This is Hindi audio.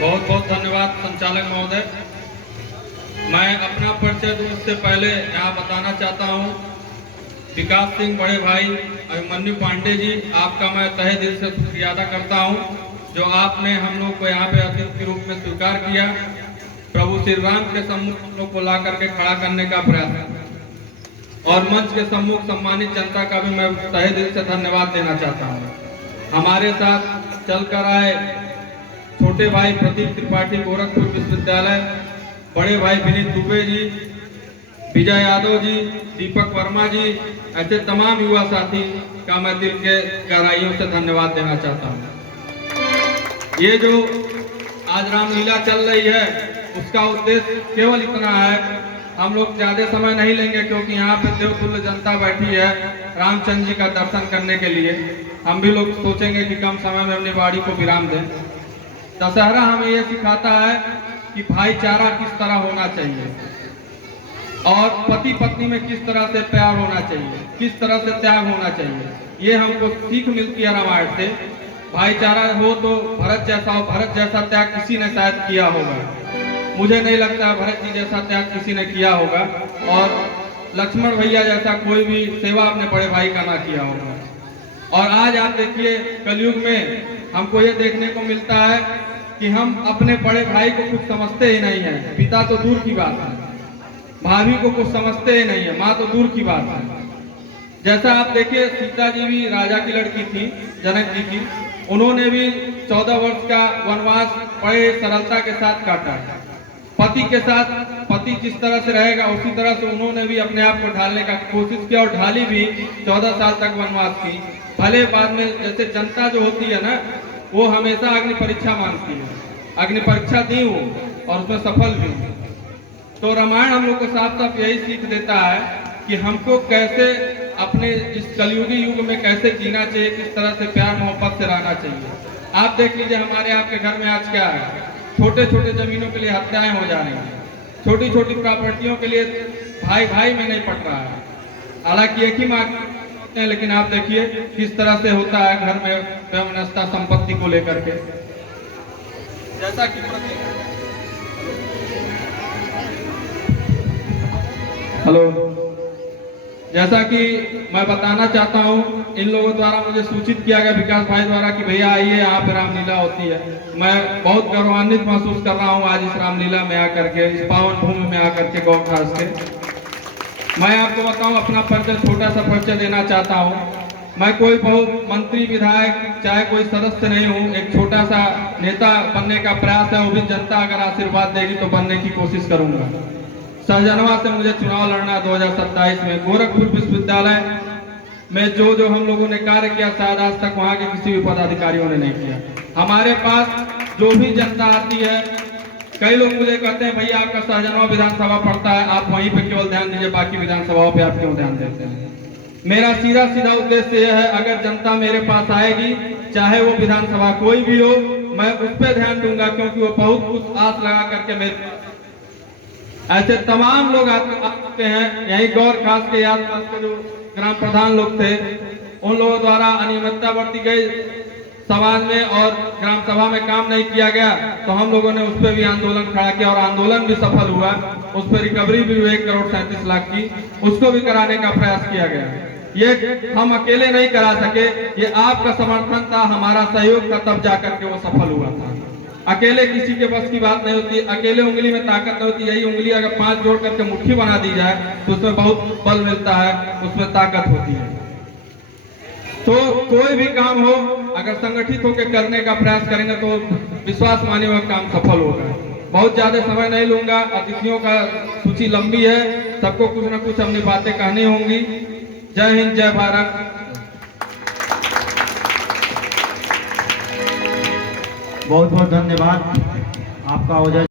बहुत बहुत धन्यवाद संचालक महोदय। मैं अपना परिचय दूं उससे पहले यहाँ बताना चाहता हूँ, विकास सिंह बड़े भाई अभिमन्यु पांडे जी, आपका मैं तहे दिल से शुक्रिया अदा करता हूँ जो आपने हम लोग को यहाँ पे अतिथि के रूप में स्वीकार किया। प्रभु श्री राम के सम्मुख हम लोग को ला करके खड़ा करने का प्रयास और मंच के सम्मुख सम्मानित जनता का भी मैं तहे दिल से धन्यवाद देना चाहता हूँ। हमारे साथ चलकर आए छोटे भाई प्रदीप त्रिपाठी गोरखपुर विश्वविद्यालय, बड़े भाई विनीत दुबे जी, विजय यादव जी, दीपक वर्मा जी, ऐसे तमाम युवा साथी का मैं दिल के गहराइयों से धन्यवाद देना चाहता हूँ। ये जो आज रामलीला चल रही है उसका उद्देश्य केवल इतना है, हम लोग ज्यादा समय नहीं लेंगे क्योंकि यहाँ पे देवतुल्य जनता बैठी है रामचंद्र जी का दर्शन करने के लिए। हम भी लोग सोचेंगे कि कम समय में अपनी बाड़ी को विराम दें। दशहरा हमें यह सिखाता है कि भाईचारा किस तरह होना चाहिए और पति पत्नी में किस तरह से प्यार होना चाहिए, किस तरह से त्याग होना चाहिए। ये हमको सीख मिलती है रामायण से। भाईचारा हो तो भरत जैसा हो, भरत जैसा त्याग किसी ने शायद किया होगा, मुझे नहीं लगता भरत जी जैसा त्याग किसी ने किया होगा, और लक्ष्मण भैया जैसा कोई भी सेवा अपने बड़े भाई का ना किया होगा। और आज आप देखिए कलयुग में हमको ये देखने को मिलता है कि हम अपने बड़े भाई को कुछ समझते ही नहीं है, पिता तो दूर की बात है, भाभी को कुछ समझते ही नहीं है, माँ तो दूर की बात है। जैसा आप देखिए सीता जी भी राजा की लड़की थी, जनक जी की, उन्होंने भी 14 वर्ष का वनवास बड़े सरलता के साथ काटा। पति के साथ पति जिस तरह से रहेगा उसी तरह से उन्होंने भी अपने आप को ढालने का कोशिश किया और ढाली भी। 14 साल तक वनवास की। भले बाद में जैसे जनता जो होती है ना, वो हमेशा अग्नि परीक्षा मांगती है, अग्नि परीक्षा दी हो और उसमें सफल भी। तो रामायण हम लोग को साफ साफ यही सीख देता है कि हमको कैसे अपने इस कलयुगी युग में कैसे जीना चाहिए, किस तरह से प्यार मोहब्बत से रहना चाहिए। आप देख लीजिए हमारे आपके घर में आज क्या है, छोटे छोटे जमीनों के लिए हत्याएं हो जा रही हैं, छोटी छोटी प्रॉपर्टियों के लिए भाई भाई में नहीं पट रहा है। हालांकि एक ही माँ होते हैं, लेकिन आप देखिए किस तरह से होता है घर में वैमनस्यता संपत्ति को लेकर के। जैसा कि हेलो, जैसा कि मैं बताना चाहता हूं, इन लोगों द्वारा मुझे सूचित किया गया विकास भाई द्वारा कि भैया आइए यहाँ पे रामलीला होती है। मैं बहुत गौरवान्वित महसूस कर रहा हूँ आज इस रामलीला में आकर के, इस पावन भूमि में आकर के गौ घास के। मैं आपको बताऊं, अपना परिचय छोटा सा परिचय देना चाहता हूँ। मैं कोई बहुत मंत्री विधायक चाहे कोई सदस्य नहीं हूँ, एक छोटा सा नेता बनने का प्रयास है, वो भी जनता अगर आशीर्वाद देगी तो बनने की कोशिश करूंगा। सहजनवा से मुझे चुनाव लड़ना 2027 में। गोरखपुर विश्वविद्यालय में जो हम लोगों ने कार्य किया शायद आज तक वहां के किसी भी पदाधिकारियों ने नहीं किया। हमारे पास जो भी जनता आती है, कई लोग मुझे कहते हैं भैया आपका सहजनवा विधानसभा पड़ता है, आप वहीं पे केवल ध्यान दीजिए, बाकी विधानसभाओं पे आप क्यों ध्यान देते हैं। मेरा सीधा सीधा उद्देश्य यह है, अगर जनता मेरे पास आएगी, चाहे वो विधानसभा कोई भी हो, मैं उस पर ध्यान दूंगा, क्योंकि वो बहुत कुछ आस लगा करके मेरे ऐसे तमाम लोग आते हैं। यही गौर खास के आसपास के जो ग्राम प्रधान लोग थे, उन लोगों द्वारा अनियमितता बरती गई समाज में और ग्राम सभा में काम नहीं किया गया, तो हम लोगों ने उस पर भी आंदोलन खड़ा किया और आंदोलन भी सफल हुआ। उस पर रिकवरी भी 1,37,00,000 की, उसको भी कराने का प्रयास किया गया। ये हम अकेले नहीं करा सके, ये आपका समर्थन था, हमारा सहयोग था, तब जाकर के वो सफल हुआ था। अकेले किसी के बस की बात नहीं होती, अकेले उंगली में ताकत नहीं होती। यही उंगली अगर 5 जोड़ करके मुट्ठी बना दी जाए तो उसमें बहुत बल मिलता है, उसमें ताकत होती है। तो कोई भी काम हो, अगर संगठित होकर करने का प्रयास करेंगे तो विश्वास माने वह काम सफल होगा। बहुत ज्यादा समय नहीं लूंगा, अतिथियों का सूची लंबी है, सबको कुछ न कुछ अपनी बातें कहनी होंगी। जय हिंद, जय भारत। बहुत बहुत धन्यवाद आपका।